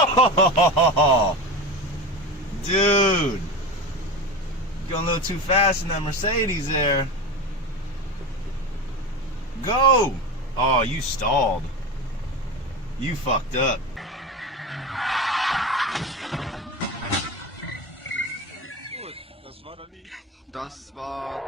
Oh, dude. Going a little too fast in that Mercedes there. Go! Oh, you stalled. You fucked up. Gut, das war dann nicht. Das war...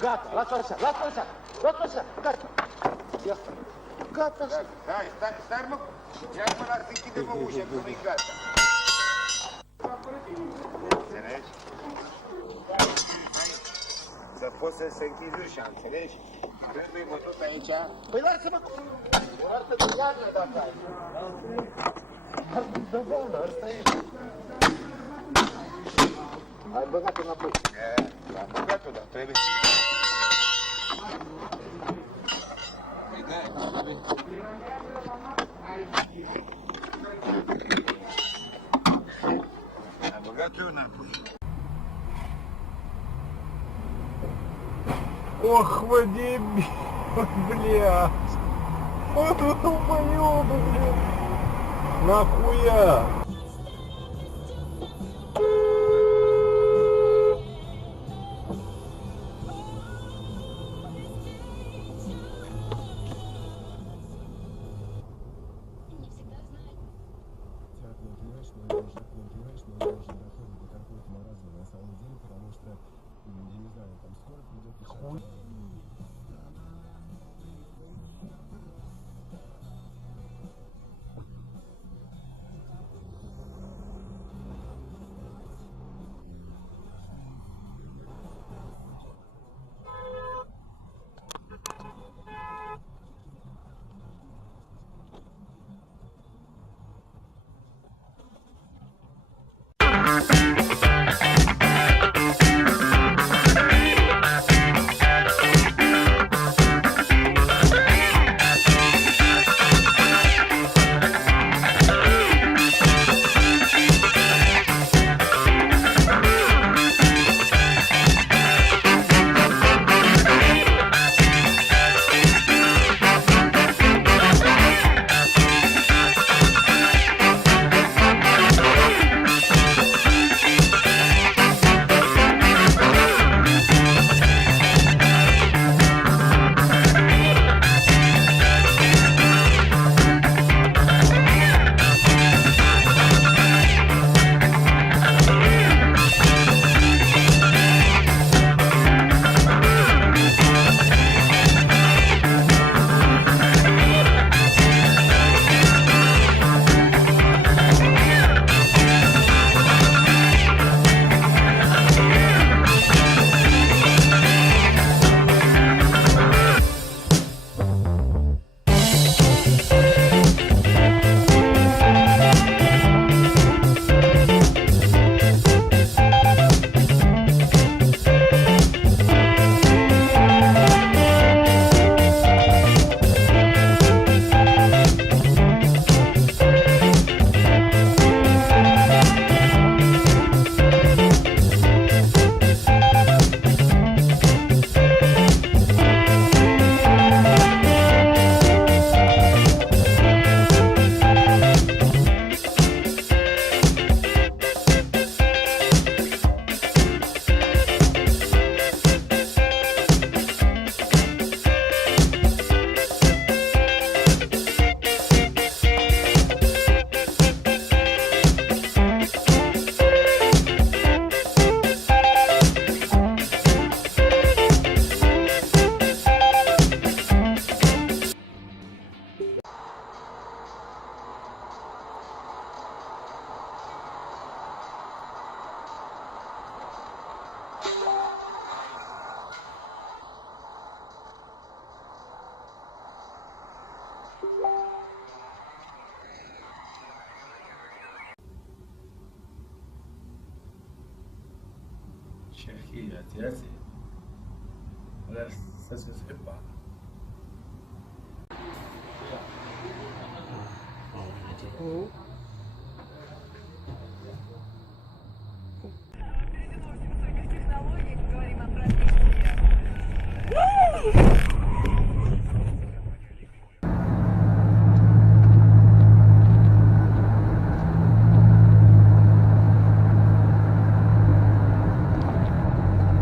Gata, lasă-l așa, gata. Gata. Stai mă, ia-mă la să închidem ușa, că nu-i gata. Înțelegi? Să poți să închizi ușa, înțelegi? Trebuie bătut aici. Păi lasă-mă! Lasă-mă iarnă dacă ai. Lasă-mă iarnă, ăsta e. Ai băgat înapoi. Am băgat-o, dar trebuie. Păi da, trebuie. Am băgat eu înapoi. Ох, Вадим, блядь. Вот вы долбоёбы, блядь. Нахуя? Check here, that's it. That's his hip hop.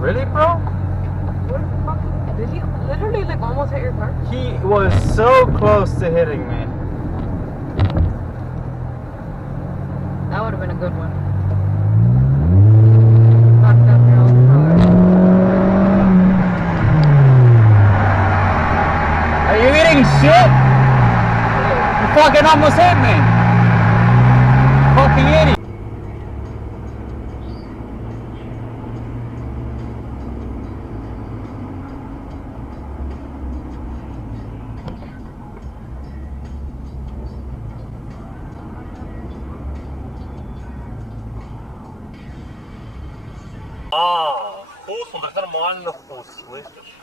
Really, bro? Did he literally like almost hit your car? He was so close to hitting me. That would have been a good one. Fucked up your own car. Are you eating shit? You fucking almost hit me. Fucking idiot. Вкусно, так нормально вкус, слышишь?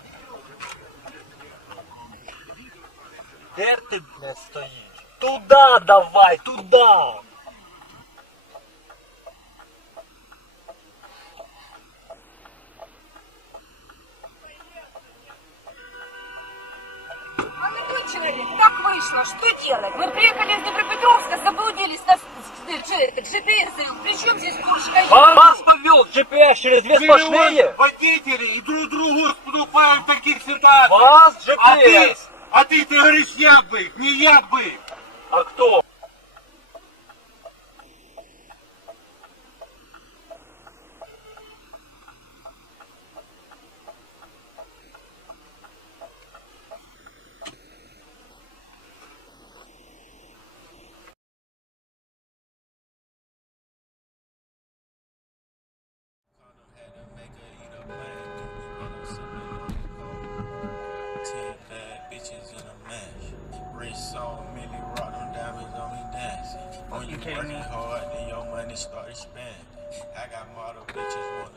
Де ти, блядь, стоїш? Туда давай, туда! Молодой человек, так вышло, что делать? Мы приехали из Днепропетровска, заблудились на GPS. Причем здесь пушка? Вас повел GPS через две сплошные? Водители и друг другу вступаем в таких ситуациях. Вас GPS? А ты говоришь, я бы, не я бы. А кто? You kidding me? Hard, then your money started spending. I got model bitches want